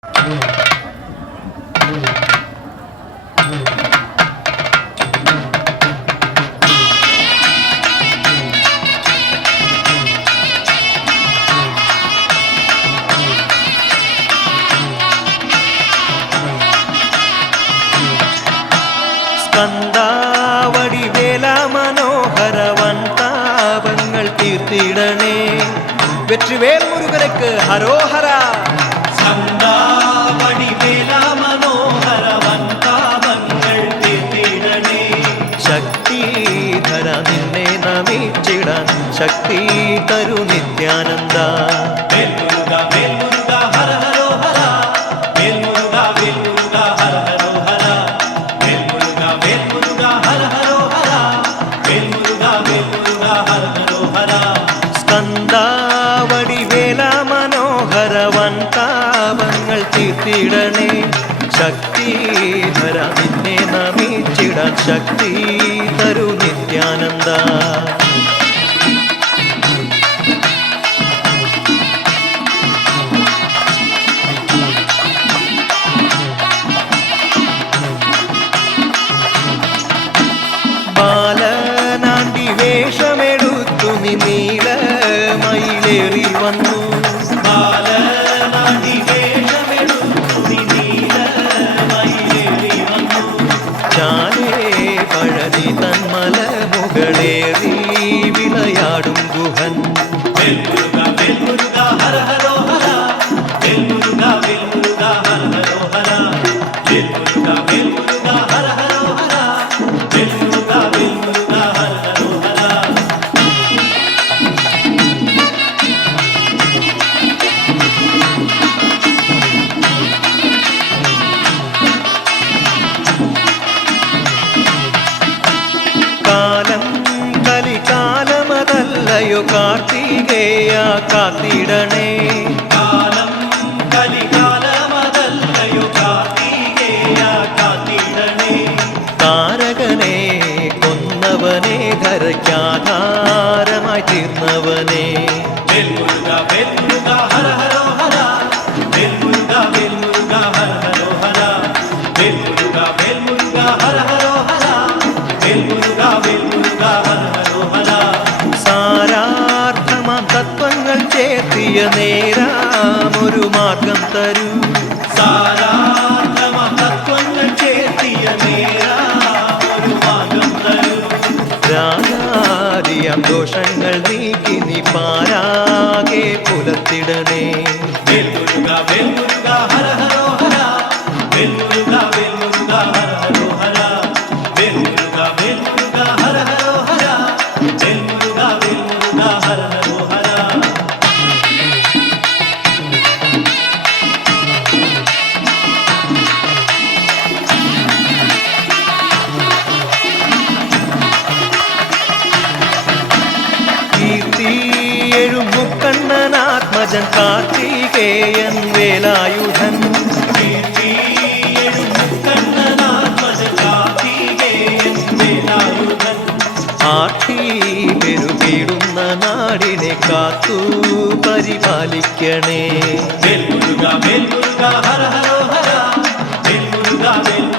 സ്കന്ദാവടിവേല മനോഹരവൻ താപങ്ങൾ തീർത്തിടണേ. വെற்றிവേൽ മുരുകനുക്ക് ഹരോഹര. സ്കന്ദാവടിവേല മനോഹരവൻ താപങ്ങൾ തീർത്തിടണേ. ശക്തിധര നിന്നെ നമിച്ചിടാൻ ശക്തി തരു നിത്യാനന്ദ. വേൽമുരുക വേൽമുരുക ഹര ഹരോഹര. വേൽമുരുക വേൽമുരുക ഹര ഹരോഹര. വേൽമുരുക വേൽമുരുക ഹര ഹരോഹര. വേൽമുരുക വേൽമുരുക ഹര ഹരോഹര. സ്കന്ദാവടിവേല മനോഹരവൻ താപങ്ങൾ തീർത്തിടണേ. ശക്തിധര നിന്നെ നമിച്ചിടാൻ ശക്തി തരു നിത്യാനന്ദ. ബാലനാണ്ടി വേഷമെടുത്തു നീ നീലമയിലേറി വന്നു. ബാലനാണ്ടി വേഷമെടുത്തു നീ നീലമയിലേറി വന്നു. ചാലേ പഴനി തന്മല മുകളേറി വിളയാടും ഗുഹൻ. വേൽമുരുക വേൽമുരുക ഹര ഹരോഹര. വേൽമുരുക വേൽമുരുക ഹര ഹരോഹര. വേൽമുരുക വേൽമുരുക ഹര ഹരോഹര. വേൽമുരുക വേൽമുരുക ഹര ഹരോഹര. കാലം കലികാലമതല്ലയോ കാർത്തികേയ കാത്തിടണേ. കാലം കലികാലമതല്ലയോ കാർത്തികേയ കാത്തിടണേ. താരകനെ കൊന്നവനെ ധരയ്ക്കാധാരമായി തീർന്നവനെ. വേൽമുരുക വേൽമുരുക ഹര ഹരോഹര. വേൽമുരുക വേൽമുരുക ഹര ഹരോഹര. വേൽമുരുക വേൽമുരുക ഹര ഹരോഹര. വേൽമുരുക വേൽമുരുക ഹര ഹരോഹര. സാരാർത്ഥമാം തത്വങ്ങൾ ചേർത്തിയ നേരാമൊരു മാർഗം തരൂ. സാരാർത്ഥമാം തത്വങ്ങൾ ചേർത്തിയ നേരാ ഒരു മാർഗം തരൂ. രാഗാദിയം ദോഷങ്ങൾ നീക്കി നീ പാരാകെ പുലർത്തിടണേ. വേൽമുരുക വേൽമുരുക ഹര ഹരോഹര. വേൽമുരുക വേൽമുരുക ഹര ഹരോഹര. വേൽമുരുക വേൽമുരുക ഹര ഹരോഹര. വേൽമുരുക വേൽമുരുക ഹര ഹരോഹര. കീർത്തിയെഴും മുക്കണ്ണനാത്മജൻ കാർത്തികേയൻ വേലായുധൻ. കീർത്തിയെഴും മുക്കണ്ണനാത്മജൻ കാർത്തികേയൻ വേലായുധൻ. ആർത്തി പെരുകിടുന്ന നാടിനെ കാത്തു പരിപാലിക്കണേ. വേൽമുരുക വേൽമുരുക ഹര ഹരോഹര. വേൽമുരുക വേൽമുരുക